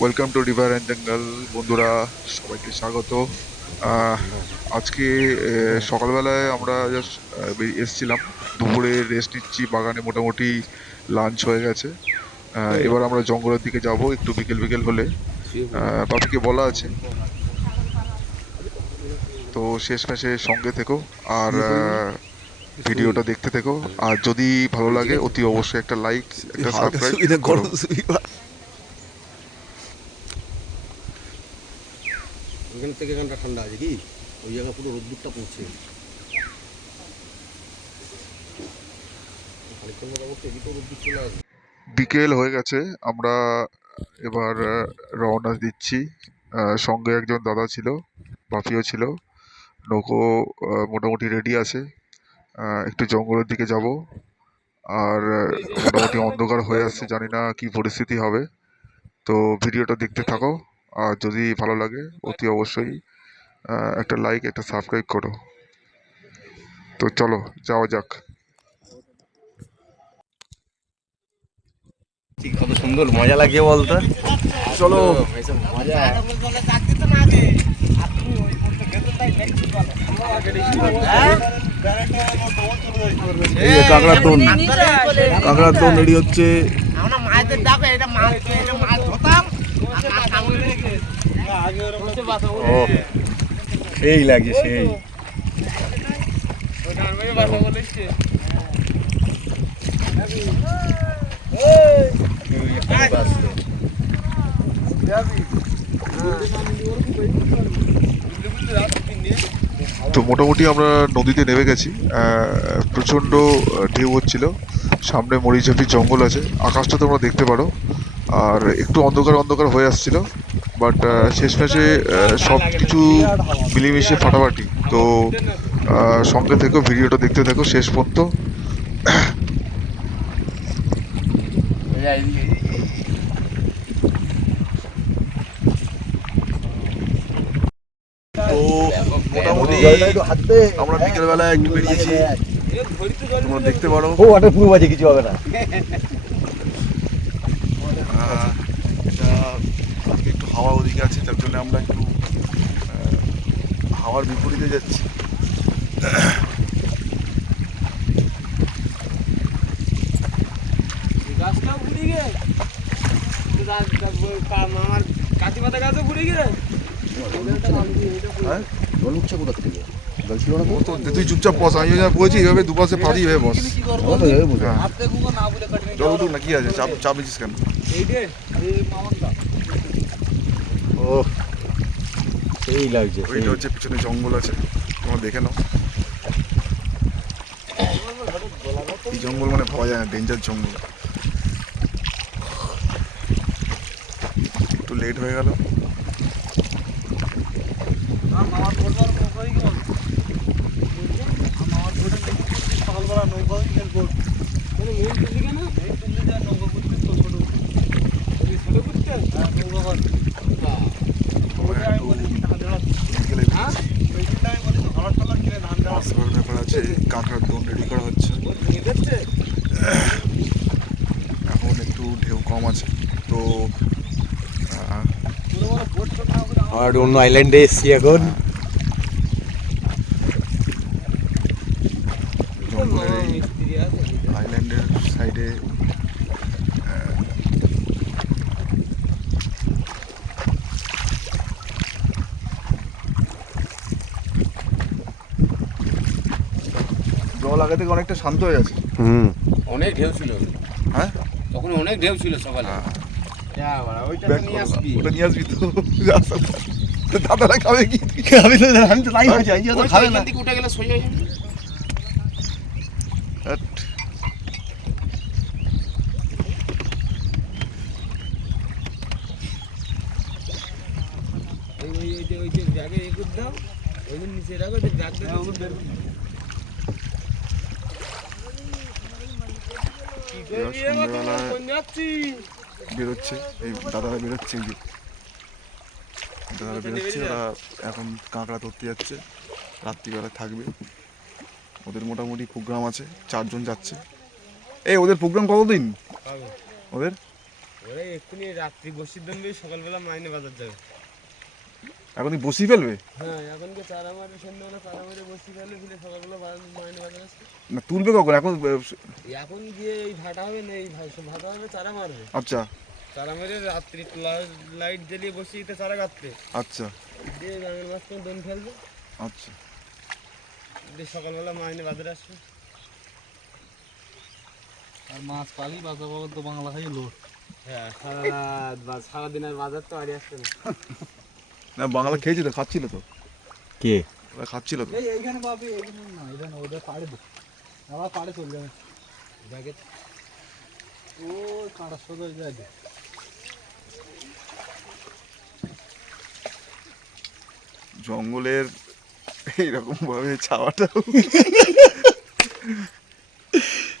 Welcome to river and জঙ্গল বন্ধুরা সবাইকে স্বাগত। আজকে সকালবেলায় আমরা জাস্ট এসছিলাম। দুপুরে রেস্ট নিচ্ছি বাগানে মোটামুটি লাঞ্চ হয়ে গেছে। এবার আমরা জঙ্গলের দিকে যাব একটু বিকেল বিকেল হলে। বাপিকে বলা আছে। তো শেষ মেশে সঙ্গে থেকো আর ভিডিওটা দেখতে থেকো। আর যদি ভালো লাগে অতি অবশ্যই একটা লাইক একটা সাবস্ক্রাইব করো। থেকে এখানটা ঠান্ডা আছে কি? ওই জায়গা পুরো রোদ্দুরটা আসবে। বিকেল হয়ে গেছে, আমরা এবার রওনা দিচ্ছি। সঙ্গে একজন দাদা ছিল, বাপিও ছিল। নৌকো মোটামুটি রেডি আছে। একটু জঙ্গলের দিকে যাব। আর, মোটামুটি অন্ধকার হয়ে আসছে, জানি না কি পরিস্থিতি হবে। তো, ভিডিওটা দেখতে থাকো। আর যদি ভালো লাগে অতি অবশ্যই আহ, একটা লাইক একটা সাবস্ক্রাইব করো। তো চলো যাওয়া যাক। ঠিক কত সুন্দর মজা লাগে বলতো? চলো। মজা। কাঁকড়ার দোন কাঁকড়ার দোন রেডি হচ্ছে। ও লাগে সেই। তো মোটামুটি আমরা নদীতে নেমে গেছি। প্রচণ্ড ঢেউ হচ্ছিল। সামনে মরিচাপি জঙ্গল আছে। আকাশটা তোমরা দেখতে পারো। আর একটু অন্ধকার অন্ধকার হয়ে আসছিল। বাট শেষমেশে সব কিছু মিলেমিশে ফাটাফাটি। তো সঙ্গে থেকো ভিডিওটা দেখতে থাকো শেষ পর্যন্ত। তো মোটামুটি আমরা বিকেলবেলা একটু বেরিয়েছি। তোমরা দেখতে পারো। ও ওটা পুরো বাজে কিছু হবে না। এটা আজকে একটু হাওয়া ওদিকে আছে তার জন্য আমরা একটু হাওয়ার বিপরীতে যাচ্ছি কাতি পাতা গাছও ঘুরে গে হ্যাঁ? জল উঠছে কোথা থেকে? জল ছিল না ও তো তুই চুপচাপ বস আমি যা বলছি এইভাবে দুপাশে পারি হয়ে বস। ও তো যাবে বুঝে হ্যাঁ হাতে গুগো না বলে কাটবে। জল উঠুক না কি আছে? চাপ চাপ দিচ্ছিস কেন? ও সেই লাগছে ওইটা হচ্ছে পিছনে জঙ্গল আছে তোমরা দেখে নাও। এই জঙ্গল মানে ভাবা যায় না ডেঞ্জার জঙ্গল। একটু লেট হয়ে গেল। কাঁকড়ার দোন রেডি করা হচ্ছে এখন একটু ঢেউ কম আছে। তো আর অন্য আইল্যান্ডে এসছি এখন জঙ্গলের এই মিস্ত্রি আছে আইল্যান্ডের সাইডে জল আগে থেকে অনেকটা শান্ত হয়ে গেছে হুম অনেক ঢেউ ছিল হ্যাঁ তখন অনেক ঢেউ ছিল সকালে ওইটা নিয়ে আসবি না। ওটা নিয়ে আসবি তো তো দাদারা খাবে কি আমি তো আমি তো তাই ভাবছি আমি তো খাবে না উঠে গেলে সোজা হয়ে। ওই ওই ওই যে ওই যে ব্যাগে এ করে দাও ওই নিচে রাখো যে ব্যাগটা বের এবার বেরোচ্ছে এই দাদারা বেরোচ্ছে এই যে। দাদারা বেরোচ্ছে ওরা এখন কাঁকড়া ধরতে যাচ্ছে রাত্রিবেলা থাকবে। ওদের মোটামুটি প্রোগ্রাম আছে চারজন যাচ্ছে। এই ওদের প্রোগ্রাম কতদিন? ওদের? ওরা এক্ষুনি রাত্রি বসির সকালবেলা মাইনে বাজার যাবে। এখনই বসিয়ে ফেলবে? হ্যাঁ এখন কি চারা মারে সন্ধ্যাবেলা চারা মারে বসি ফেলবে ফেলে সকালবেলা বা- মাইনে বাজার আসবে? না তুলবে কখন? এখন এখন গিয়ে এই ভাটা হবে না এই ভাই ভাটা হবে চারা মারবে। আচ্ছা। চারা মেরে রাত্রি লাইট জ্বালিয়ে বসিয়ে দিতে চারা কাটতে আচ্ছা। দিয়ে গাঙের মাঝখানে দম ফেলবে। আচ্ছা। দিয়ে সকালবেলা মাইনে বাজারে আসবে। আর মাছ পালি বাজার তো বাংলা খাই লোড হ্যাঁ সারা রাত বা সারাদিনের বাজার তো আরে আসছে না। না বাংলা খেয়েছি তো খাচ্ছিল তো। কে? ওরা খাচ্ছিল তো। এইখানে পাবি এইখানে না এখানে ওদের পাড়ে আবার পাড়ে চলে যাবে। ব্যাগে ও কাঁটা সোজা যায় জঙ্গলের এইরকম ভাবে ছাওয়াটা।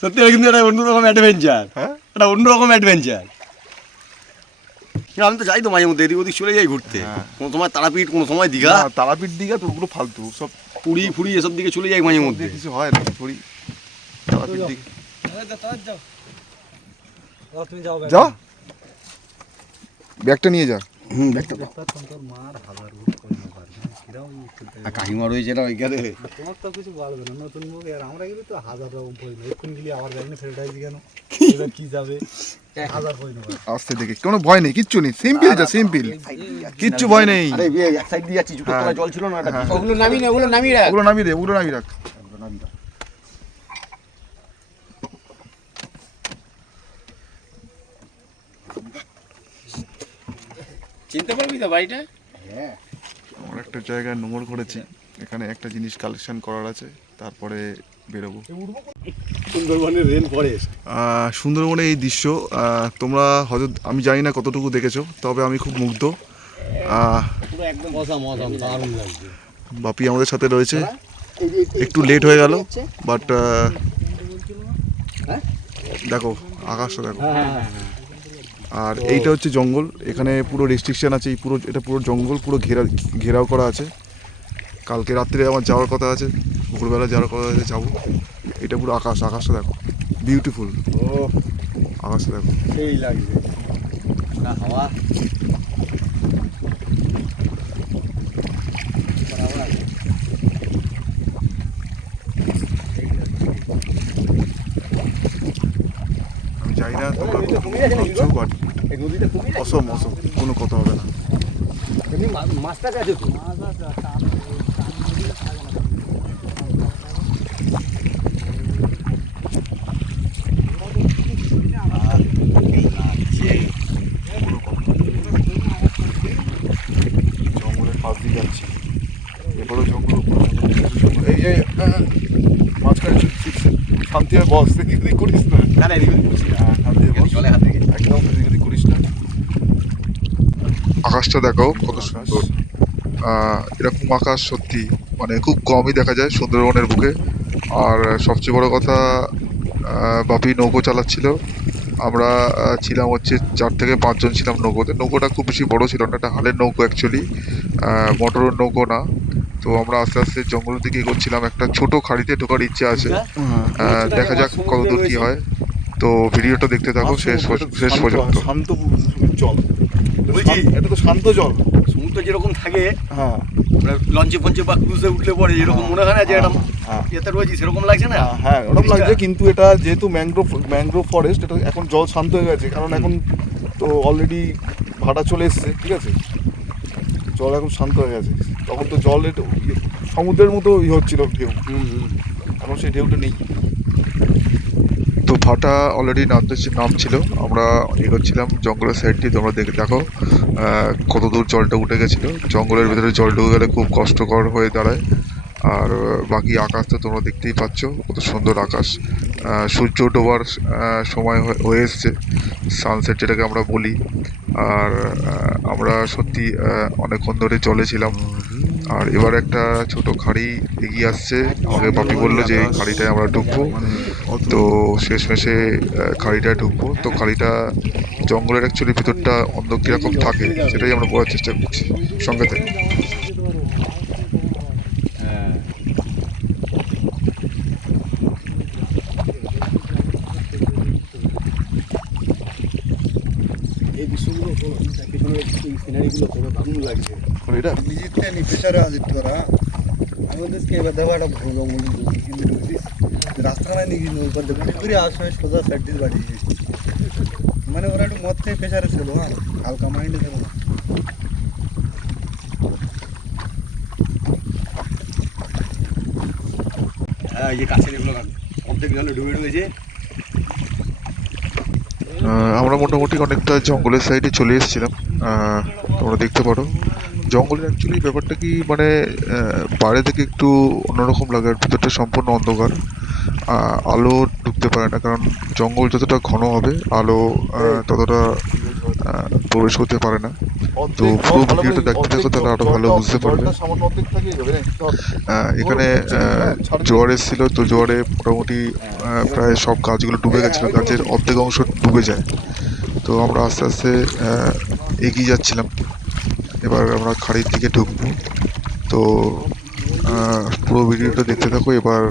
সত্যি এটা কিন্তু একটা অন্যরকম অ্যাডভেঞ্চার হ্যাঁ? একটা অন্যরকম অ্যাডভেঞ্চার আমি তো যাই তো মাঝে মধ্যে এদিক ওদিক চলে যাই ঘুরতে। হ্যাঁ। কোনো সময় তারাপীঠ কোনো সময় দীঘা। তারাপীঠ দীঘা তো ওগুলো ফালতু। সব পুরী ফুড়ি এসব দিকে চলে যাই মাঝে মধ্যে। কিছু হয় না পুরী তারাপীঠ দিঘা যাও ব্যাগটা নিয়ে যা। হুম ব্যাগটা তোর মার হাজার রূপ করে না পারবে কিরাম কাকিমা রয়েছে না ওইখানে। তোমার তো কিছু বলবে না নতুন মুখ আর আমরা গেলে তো হাজার রকম পড়ি না। এক্ষুনি গেলে আবার ব্যাগ নিয়ে ফেরত কেন? এবার কি যাবে? হাজার পড়ি না আসতে দেখে কোনো ভয় নেই কিচ্ছু নেই সিম্পল যা সিম্পল কিচ্ছু ভয় নেই। আরে এক সাইড দিয়ে যাচ্ছি হ্যাঁ। তলায় জল ছিল না একটা ওগুলো নামিয়ে নে ওগুলো নামিয়ে রাখ। ওগুলো নামিয়ে দে ওগুলো নামিয়ে রাখ। চিনতে পারবি তো বাড়িটা? আমরা একটা জায়গায় নোংর করেছি এখানে একটা জিনিস কালেকশন করার আছে তারপরে বেরোবো। সুন্দরবনের রেন ফরেস্ট সুন্দরবনে এই দৃশ্য তোমরা হয়তো আমি জানি না কতটুকু দেখেছ তবে আমি খুব মুগ্ধ। বাপি আমাদের সাথে রয়েছে। একটু লেট হয়ে গেল বাট দেখো আকাশটা দেখো। আর এইটা হচ্ছে জঙ্গল এখানে পুরো রেস্ট্রিকশন আছে এই পুরো এটা পুরো জঙ্গল পুরো ঘেরা ঘেরাও করা আছে। কালকে রাত্রে আমার যাওয়ার কথা আছে ভোরবেলা যাওয়ার কথা আছে যাব। এটা পুরো আকাশ আকাশটা দেখো বিউটিফুল ও। আকাশটা দেখো। সেই লাগবে। না হাওয়া আমি জানি না তোমরা বুঝছ বাট এই নদীটা তুমি অসম অসম কোনো কথা হবে না। এমনি মাছটা আছে তো জঙ্গলের পাশ দিয়ে যাচ্ছি। এবারও জঙ্গল এই আহ, মাঝখানে। শান্তি বস করিস না। না এদিক ওদিক করছি না। হ্যাঁ, শান্তি হয় বস। জলে হাত রেখে একদম এদিক ওদিক করিস না আকাশটা দেখো কত সুন্দর। এরকম আকাশ সত্যি মানে খুব কমই দেখা যায় সুন্দরবনের বুকে। আর সবচেয়ে বড় কথা বাপি নৌকো চালাচ্ছিল। আমরা ছিলাম হচ্ছে চার থেকে পাঁচজন ছিলাম নৌকোতে। নৌকোটা খুব বেশি বড় ছিল না এটা হালের নৌকো অ্যাকচুয়ালি মোটরের নৌকো না। তো আমরা আস্তে আস্তে জঙ্গলের দিকে এগোচ্ছিলাম। একটা ছোট খাড়িতে ঢোকার ইচ্ছে আছে। দেখা যাক কতদূর কি হয়। তো ভিডিওটা দেখতে থাকো শেষ শেষ পর্যন্ত। বলছি এটা তো শান্ত জল। সমুদ্র যেরকম থাকে হ্যাঁ। লঞ্চে ফঞ্চে বা ক্রুজে উঠলে পরে যেরকম মনে হয় না যে একটা হ্যাঁ। ইয়েতে রয়েছি সেরকম লাগছে না? হ্যাঁ ওরকম লাগছে কিন্তু এটা যেহেতু ম্যাংগ্রোভ ম্যাংগ্রোভ ফরেস্ট এটা এখন জল শান্ত হয়ে গেছে কারণ এখন তো অলরেডি ভাটা চলে এসছে ঠিক আছে? জল এখন শান্ত হয়ে গেছে। তখন তো জলের ইয়ে- সমুদ্রের মতো ই হচ্ছিল ঢেউ হুম, হুম। এখন সেই ঢেউটা নেই। ভাটা অলরেডি নামতে নামছিল আমরা এগোচ্ছিলাম জঙ্গলের সাইড দিয়ে তোমরা দেখে দেখো কত দূর জলটা উঠে গেছিল। জঙ্গলের ভিতরে জল ঢুকে গেলে খুব কষ্টকর হয়ে দাঁড়ায়। আর বাকি আকাশ তো তোমরা দেখতেই পাচ্ছ, কত সুন্দর আকাশ। সূর্য ডোবার সময় হয়ে- এসছে। সানসেট যেটাকে আমরা বলি। আর আমরা সত্যি অনেকক্ষণ ধরে জলে ছিলাম আর এবার একটা ছোট খাড়ি এগিয়ে আসছে। আমাকে বাপি বলল যে এই খাড়িটায় আমরা ঢুকবো। তো শেষমেশে মেশে খাড়িটায় ঢুকবো। তো খাড়িটা জঙ্গলের অ্যাকচুয়ালি ভিতরটা অন্ধ কীরকম থাকে, সেটাই আমরা বলার চেষ্টা করছি সঙ্গে থেকে হ্যাঁ এই সিনারিগুলো তোর দারুণ লাগছে মানে এটা নিজেতে নি প্রেশারে আজিত তোরা। আমাদের কে এবার দেওয়া একটা ভুল বলি কিন্তু ঢুকছিস রাস্তাখানা নিয়ে গিয়ে নৌকার দেখুন ঘুরে আসবে সোজা সাইড বাড়ি মানে ওরা একটু মদ ছিল হ্যাঁ? হ্যাঁ ডুবে আহ, আমরা মোটামুটি অনেকটা জঙ্গলের সাইডে চলে এসেছিলাম। তোমরা দেখতে পারো। জঙ্গলের অ্যাকচুয়ালি ব্যাপারটা কি মানে বাইরে থেকে একটু অন্যরকম লাগে আর ভিতরটা সম্পূর্ণ অন্ধকার। আলো ঢুকতে পারে না, কারণ জঙ্গল যতটা ঘন হবে, আলো ততটা প্রবেশ করতে পারে না। তো পুরো ভিডিওটা দেখতে থাকো তাহলে আরও ভালো বুঝতে পারবে। চল। আহ, এখানে আহ, জোয়ার এসেছিল তো জোয়ারে মোটামুটি প্রায় সব গাছগুলো ডুবে গেছিল গাছের অর্ধেক অংশ ডুবে যায়। তো আমরা আস্তে আস্তে এগিয়ে যাচ্ছিলাম। এবার আমরা খাড়ির দিকে ঢুকবো। তো পুরো ভিডিওটা দেখতে থাকো। এবার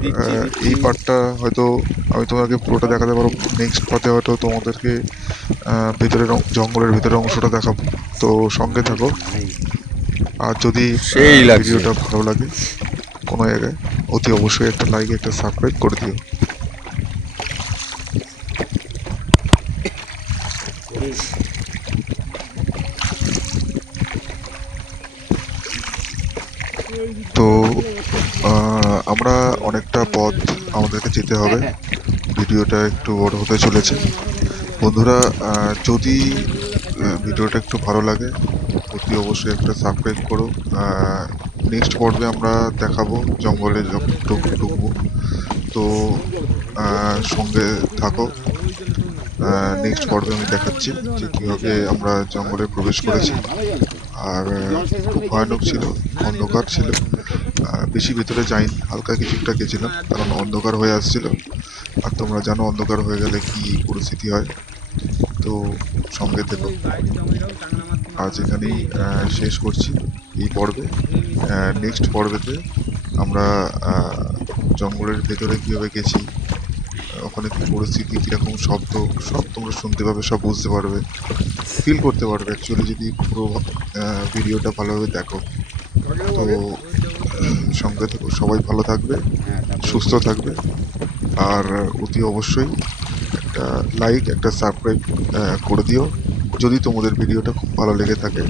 এই পার্টটা হয়তো আমি তোমাকে পুরোটা দেখাতে পারব। নেক্সট পার্টে হয়তো তোমাদেরকে ভেতরের জঙ্গলের ভেতরের অংশটা দেখাবো। তো সঙ্গে থাকো। আর যদি সেই। ভিডিওটা ভালো লাগে কোনো জায়গায় অতি অবশ্যই একটা লাইক একটা সাবস্ক্রাইব করে দিও। তো আমরা অনেকটা পথ আমাদেরকে যেতে হবে। ভিডিওটা একটু বড় হতে চলেছে। বন্ধুরা যদি ভিডিওটা একটু ভালো লাগে, অতি অবশ্যই একটা সাবস্ক্রাইব করো। নেক্সট পর্বে আমরা দেখাবো জঙ্গলে যখন ঢুকবো তো সঙ্গে থাকো। নেক্সট পর্বে আমি দেখাচ্ছি যে কীভাবে আমরা জঙ্গলে প্রবেশ করেছি। আর, খুব ভয়ানক ছিল, অন্ধকার ছিল। বেশি ভিতরে যাইনি, হালকা কিছুটা গেছিলাম, কারণ অন্ধকার হয়ে আসছিল। আর তোমরা জানো, অন্ধকার হয়ে গেলে কি পরিস্থিতি হয়। তো সঙ্গে থেকো আজ এখানেই শেষ করছি এই পর্বে। নেক্সট পর্বেতে আমরা জঙ্গলের ভেতরে কীভাবে গেছি ওখানে কী পরিস্থিতি, কীরকম শব্দ, সব তোমরা শুনতে পাবে, সব বুঝতে পারবে ফিল করতে পারবে। অ্যাকচুয়ালি যদি পুরো ভিডিওটা ভালোভাবে দেখো, তো, সঙ্গে থেকো। সবাই ভালো থাকবে, সুস্থ থাকবে, আর অতি অবশ্যই একটা লাইক একটা সাবস্ক্রাইব করে দিও। যদি তোমাদের ভিডিওটা খুব ভালো লেগে থাকে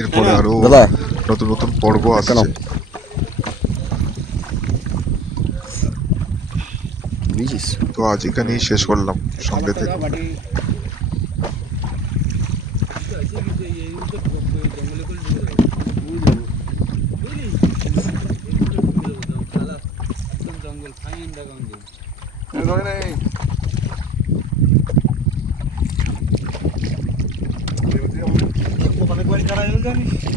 এরপরে আরও নতুন নতুন পর্ব আসছে। তো আজ এখানেই শেষ করলাম। সঙ্গে থেকে। জঙ্গল ফাইন দেখা এই ধরে নে। অনেকবার কারা এলো জানিস এই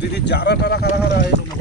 দিদি যারা তারা কারা কারা খারা